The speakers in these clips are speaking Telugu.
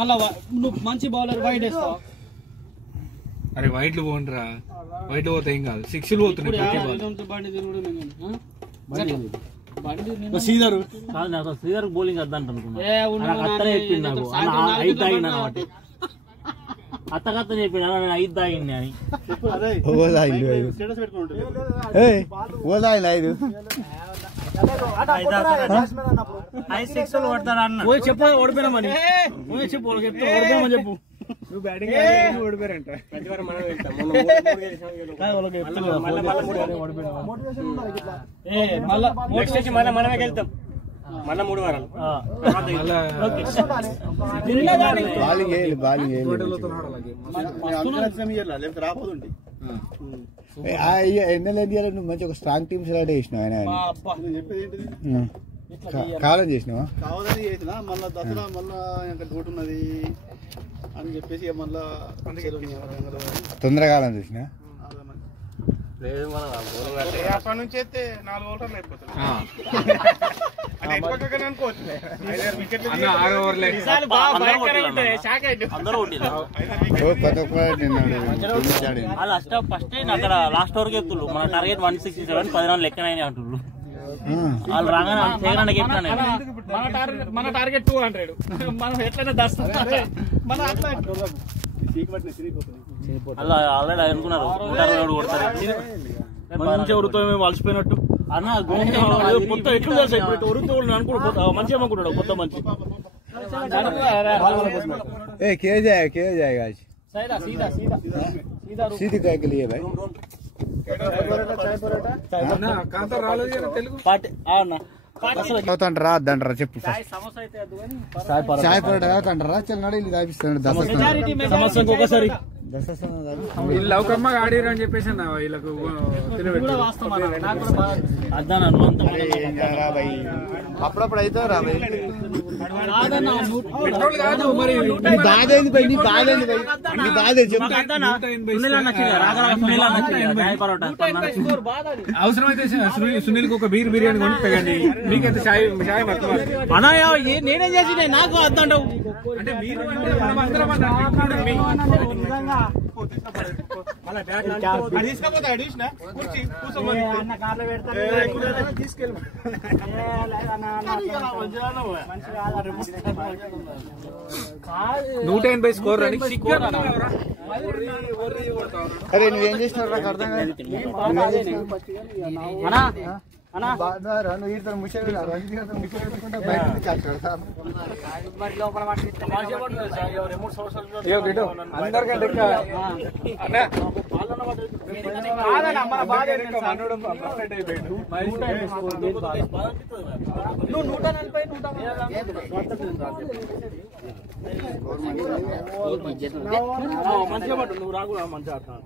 మళ్ళా నువ్వు మంచి బౌలర్ వైట్ వేస్తావు. అరే వైట్లు పోండిరా, వైట్ పోతే ఏం కాదు, సిక్స్లు పోతున్నాయి. శ్రీధర్ బౌలింగ్ వద్దంట అత్తనే చెప్పింది నాకు, 5 తాగిన అనమాట. అత్తకత్తని చెప్పింది నేను 5 తాగింది అని. చెప్పు ఓడిపోయినామని చెప్పు ఓడిపోయామని చెప్పు. నువ్వు బ్యాటింగ్ ఓడిపోయారంట. మనమే వెళ్తాం మళ్ళా 3 వారాలు. నువ్వు మంచి ఒక స్ట్రాంగ్ టీమ్ సెలెక్ట్ చేసినావు. ఆయన కాలం చేసినావా? కావాలని చేసిన మళ్ళా దసరా మళ్ళా ఇంకా డోట్ ఉన్నది అని చెప్పేసి మళ్ళా తొందరకాలం చూసినా. అప్పటి నుంచి అయితే 4 ఓవర్లు అయిపోతుంది. ఫస్ట్ అక్కడ లాస్ట్ ఓవర్ ఎత్తులు మన టార్గెట్ 167, 10 రన్లు లెక్కనైనా అంటున్నారు. వాళ్ళు రాగానే మన టార్గెట్ 200. మనం ఎట్లయినా దస్తాం. అలా ఆల్రెడీ అనుకున్నారు మంచిగా ఉరుతో వలసిపోయినట్టు అన్న. మొత్తం ఎట్లు తెలుసా ఇప్పుడు ఉరుతో అనుకుంటా మంచిగా అనుకుంటాడు. కొత్త మంచి రా అద్దంటారా చెప్పు. చాయ్ పరోటా తాగుతాంటారా? చల్లనాడు ఇల్లు తాపిస్తాడు. సంవత్సరం ఒకసారి లౌకమ్మ ఆడిరు అని చెప్పేసి వీళ్ళకు అప్పుడప్పుడు అయితే రా పెట్రోల్ కాదు మరి. నీ బాధ ఏంది భయ్? నీ బాధ ఏంది భయ్? నీ బాధ అవసరమైతే సునీల్ కు ఒక బిర్యానీ కొని పెగండి. మీకైతే చాయ్ నేనేం చేసి నాకు వద్దంటావు అంటే మీరు $180 స్కోర్ అని. అరే నువ్వేం చేసినావు నాకు అర్థం కాదు. అందరికంటే మంచిగా పట్టు. నువ్వు రాకుండా మంచిగా ఆడుతున్నావు.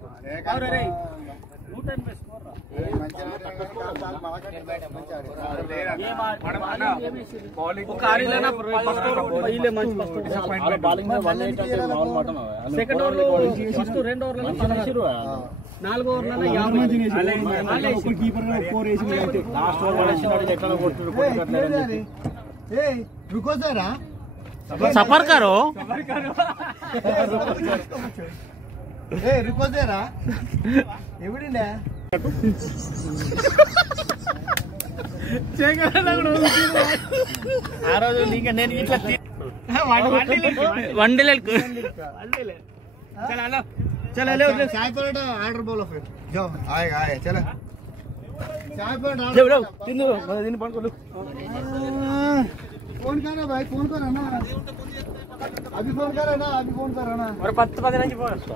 సెకండ్ ఓవర్ ఫస్ట్ 2 ఓవర్లలో 4 ఓవర్లలో 50 కీపర్ లాస్ట్ ఓవర్ ఎట్లా కొడుతున్నాడు. సఫర్ కరో रुको जरा एवढी ఆ రోజు ఇంకా నేను ఇట్లా వన్డేలే चल चल चाय परोठा ऑर्डर बोलो फिर जाओ आएगा आए चलो चाय परोठा लो तिंदु दिन पడుకోలు फोन करो भाई फोन करो ना अभी फोन करो ना अभी फोन करो ना और 10 నుంచి ఫోన్ వస్తా.